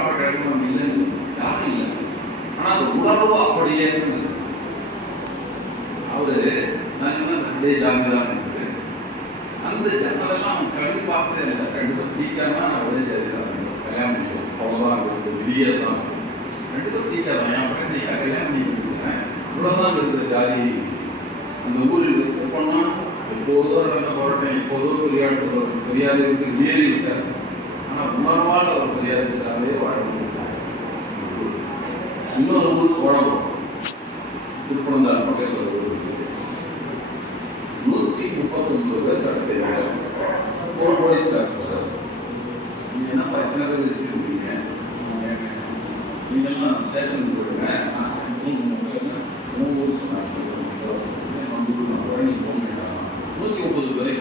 சாப்பாடு எடுக்கணும் இல்லைன்னு சொல்லி யாரும் இல்லை ஆனால் அந்த உணர்வு அப்படியே இருந்தது அவரு நான் சொன்ன அதே அந்த ஜன்னலெல்லாம் கண்டு பார்த்ததே இல்லை கண்டிப்பாக தீக்காம நான் ஒரே கல்யாணம் அவ்வளோதான் அவருக்கு விதியே தான் கண்டிப்பாக தீக்காம என் ஃப்ரெண்ட் ஏன் கல்யாணம் பண்ணி கொடுக்குறேன் இவ்வளோதான் இருக்கிற ஜாதி அந்த ஊரில் எப்போனா எப்போதோ நல்ல போராட்டம் எப்போதோ பெரியார் சொல்லுவார் பெரியார் ஏறி விட்டார். ஆனால் உணர்வால் அவர் பெரியார் சிலாவே வாழ இன்னொரு ஊர் சோழபுரம் திருப்பனந்தார் பக்கத்தில் ஒரு ஊர் இருக்குது நூற்றி முப்பத்தொன்பது பேர் சட்டத்தை ஒரு போலீஸ்கார் நீங்கள் என்ன எத்தனை பேர் வச்சுருக்கீங்க? நீங்கள்லாம் ஸ்டேஷனுக்கு போயிடுங்க. நீங்கள் மூணு ஊர் சொன்னாங்க நம்ம ஊர் நம்ம போக வேண்டாம் நூற்றி முப்பது பேரை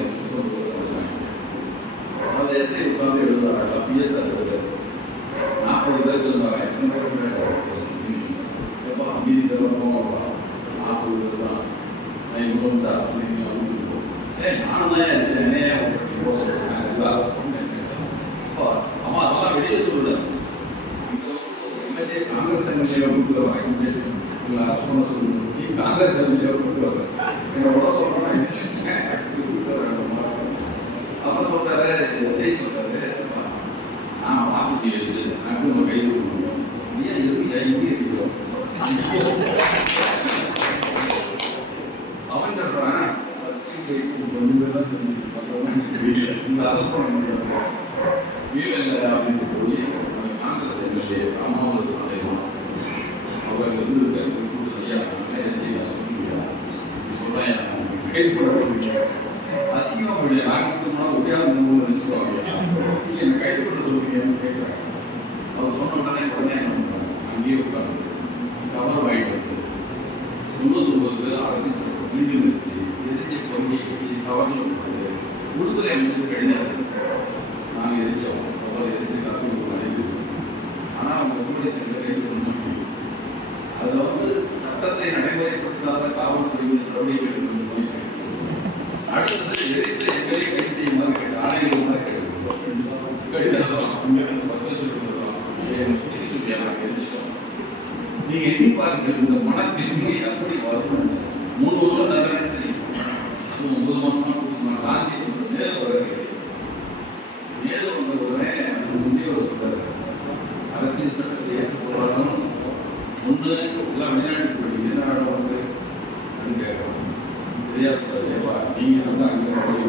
அந்த எஸ்ஐ உட்காந்து எழுதுறாங்க பிஎஸ்ஆர் எழுதுறாரு நாற்பது பேருக்கு இருந்தாங்க எத்தனை பேர் எப்போ அஞ்சு தருவோம் நாற்பது பேர் தான் ஐநூறு தான் நீங்கள் வந்து ஏ நான் தான் இருக்கேன் என்னையே போக சொல்கிறேன் கிளாஸ் அப்போ அம்மா அதெல்லாம் வெளியே சொல்லுறேன் எம்எல்ஏ காங்கிரஸ் எம்எல்ஏ கொடுக்குற ரெக்கமெண்டேஷன் இல்லை அரசு பண்ண சொல்லுங்க நீ காங்கிரஸ் எம்எல்ஏ கொடுக்குறவர் என்னோட சொல்கிறேன் அப்புறம் சொல்றாரு எஸ்ஐ சொல்றாரு நான் வாக்குறுதி வச்சு நான் எப்படி உங்க கை கொடுக்க முடியும் ஏன் இருக்கு இங்கே இருக்கிறோம் அவன் சொல்றான் இந்த அரசு வீரல்ல அப்படின்னு போய் காங்கிரஸ் எம்எல்ஏ ராமாவளத்து தலைவன் அவர் வந்து கூட்டு ஐயா நினைச்சு சொல்ல முடியாது சொல்றேன் கைது பண்ண சொல்றீங்க அசிங்கமா போய் நாக்கு முன்னாடி உடையாத என்ன கைது பண்ண சொல்றீங்கன்னு கேட்குறேன் அவர் சொன்ன உடனே உடனே என்ன அங்கேயே உட்காந்து கவர் வாங்கிட்டு வந்து தொண்ணூத்தி பேர் சட்டம் வச்சு எதிர்த்து பொங்கி வச்சு கவர்ல போட்டு உள்துறை அமைச்சர் கடிதம் நாங்கள் எரிச்சோம் அவர் எரிச்சு கருத்து அடைந்து ஆனால் அவங்க உங்களுடைய சென்ற அதாவது அதில் வந்து சட்டத்தை நடைமுறைப்படுத்தாத காவல்துறை நடவடிக்கை எடுக்கணும் அடுத்தது எரித்த எங்களை கைது செய்யுமாறு கேட்டு ஆணையம் கடிதம் இங்கிருந்து பத்து லட்சம் சொல்லி நாங்கள் எரிச்சிட்டோம் நீங்க எதிர்பார்க்க அரசியல் சட்டத்தை ஏற்று போராட்டம் ஒன்று எல்லாம் வெளிநாட்டு போய் என்ன வந்து அங்க பெரியார் சொல்றாரு, வந்து அங்க ஓடி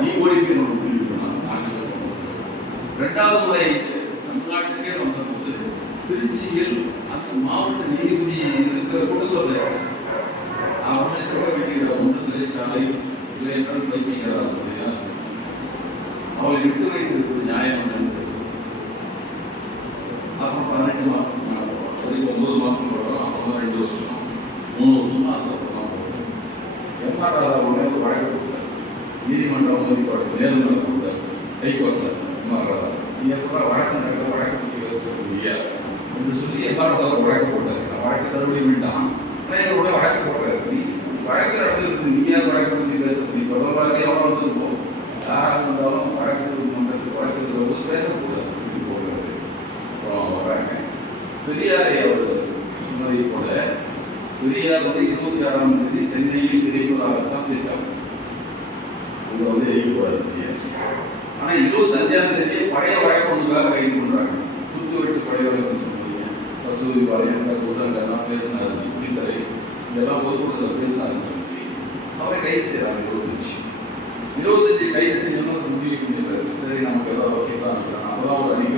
நீ ஓடி ரெண்டாவது முறை தமிழ்நாட்டுக்கே வந்தபோது திருச்சியில் அந்த மாவட்ட நீதிபதி இருக்கிற கூட்டத்தில் பேசுகிறேன் வேண்டிய ஒன்று சிறைச்சாலை இல்லை என்றால் அவளை விட்டு நீதிமன்றம் மதிப்பாடு நேர்மன்றம் கொடுத்தார் ஹைகோர்ட்டில் எம்ஆர் ராதா வழக்கு நடக்கிற வழக்கு முடியாது சொல்லுவீங்க என்று சொல்லி எம்ஆர் ராதா வழக்கு போட்டார் வழக்கு தள்ளுபடி வேண்டாம் ஆனால் எங்களோட வழக்கு போடுறாரு நீ வழக்கு நடந்துருக்கு நீ ஏன் வழக்கு பற்றி பேசுறது நீ தொடர் வழக்கு எவ்வளோ வந்துருப்போம் யாராக இருந்தாலும் வழக்கு மன்றத்துக்கு வழக்கு போது பேசக்கூடாது இப்படி போடுறாரு அப்புறம் வர்றாங்க பெரியாரை அவர் சொன்னதை போல பெரியார் வந்து இருபத்தி ஆறாம் தேதி சென்னையில் திரைப்படாகத்தான் திட்டம். அங்க வந்து எரியக்கூடாது ஆனா இருபத்தஞ்சாம் தேதி பழைய வழக்கு ஒன்றுக்காக கைது பண்றாங்க. குத்து வெட்டு பழைய வழக்கு சொல்லுவீங்க பசுவி பாளையம் கூட்டங்கள்லாம் பேசினாரு. புலித்தரை இதெல்லாம் பொதுக்கூட்டத்தில் பேசினாருன்னு சொல்லி அவரை கைது செய்யறாங்க இருபத்தஞ்சு இருபத்தஞ்சு கைது செய்யணும் முடிவு சரி நமக்கு ஏதாவது வச்சுக்கலாம் அப்பதான் ஒரு அதிக